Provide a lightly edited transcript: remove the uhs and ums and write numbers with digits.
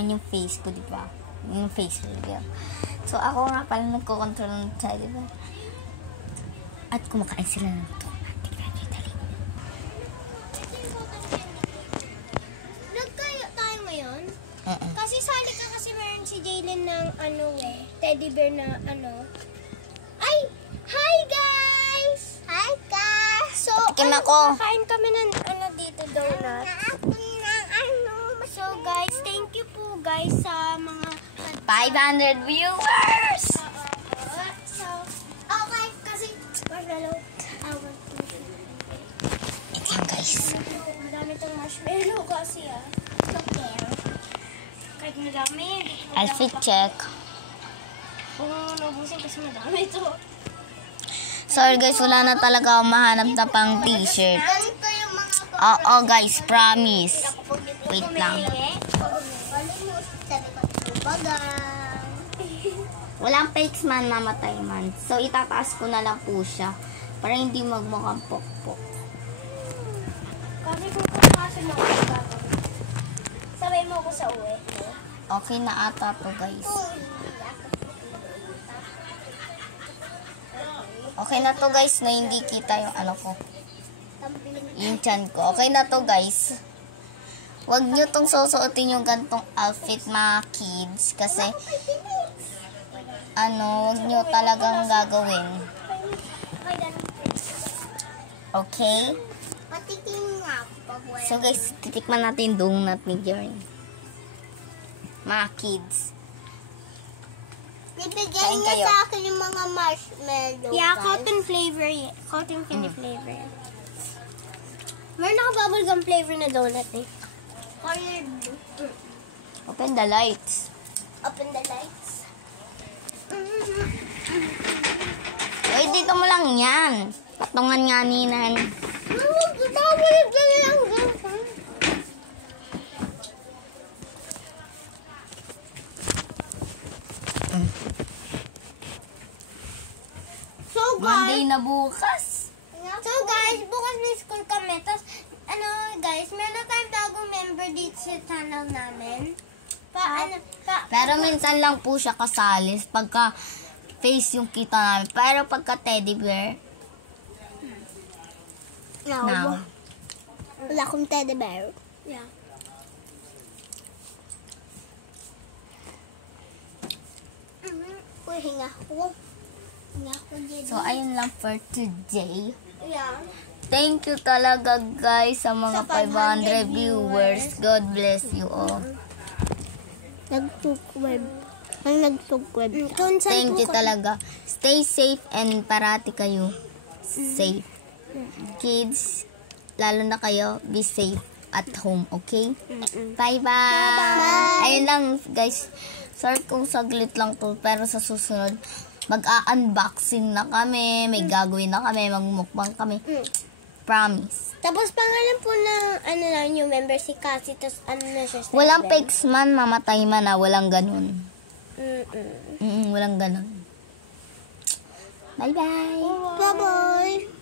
yung face ko, di ba? Yung face reveal. So, ako nga pala nagko-control ng tayo, di ba? At kumakain sila ng ito. Nagkaya tayo ngayon? Kasi sali ka kasi meron si Jalen ng teddy bear na Ay! Hi guys! Hi guys! So, kain kami ng dito donut. So guys, thank you po guys sa mga 500 viewers! So, okay, kasi marshmallow. Ito lang guys. Madami itong marshmallow kasi Okay. Kahit madami. Outfit check. Kung naubusin kasi madami ito. Sorry guys, wala na talaga ako mahanap na pang t-shirt. Oo guys, promise. Wait lang. Walang fakes man, mamatay man. So, itataas ko na lang po siya para hindi magmukhang pokpok. Kasi kung pumasin mo ako sa sabay mo ako sa uwi. Okay na ata to guys. Okay na to guys na hindi kita yung ano ko. Yung chan ko. Okay na to guys. Huwag nyo tong susuotin yung gantong outfit mga kids. Kasi, huwag nyo talagang gagawin. Okay? So guys, titikman natin donut ni Jern. Mga kids. Bibigyan niya sa akin yung mga marshmallow. Yeah, cotton flavor. Cotton candy flavor. Meron ako bubblegum flavor na donut eh. Colored blue. Open the lights. Open the lights. Uy, dito mo lang yan. Patungan nga ninan. Monday na bukas. So guys, bukas may school kami. Tapos, guys, meron tayong bagong member dito sa channel namin. Pero minsan lang po siya kasali pagka face yung kita namin. Pero pagka teddy bear, no. Wala akong teddy bear. Yeah. Uy, hinga ko. So, ayun lang for today. Yeah. Thank you talaga guys sa mga 500 viewers. God bless you all. Nag-subscribe. Thank you talaga. Stay safe and parati kayo safe. Kids, lalo na kayo, be safe at home, okay? Bye-bye! Ayun lang guys. Sorry kung saglit lang to, pero sa susunod, mag-a-unboxing na kami, may gagawin na kami, magmukbang kami. Promise. Tapos pangalan po ng new member si Cassie, tapos na siya. Walang fakes man, mamatay man na, walang ganun. Walang ganun. Bye-bye! Bye-bye!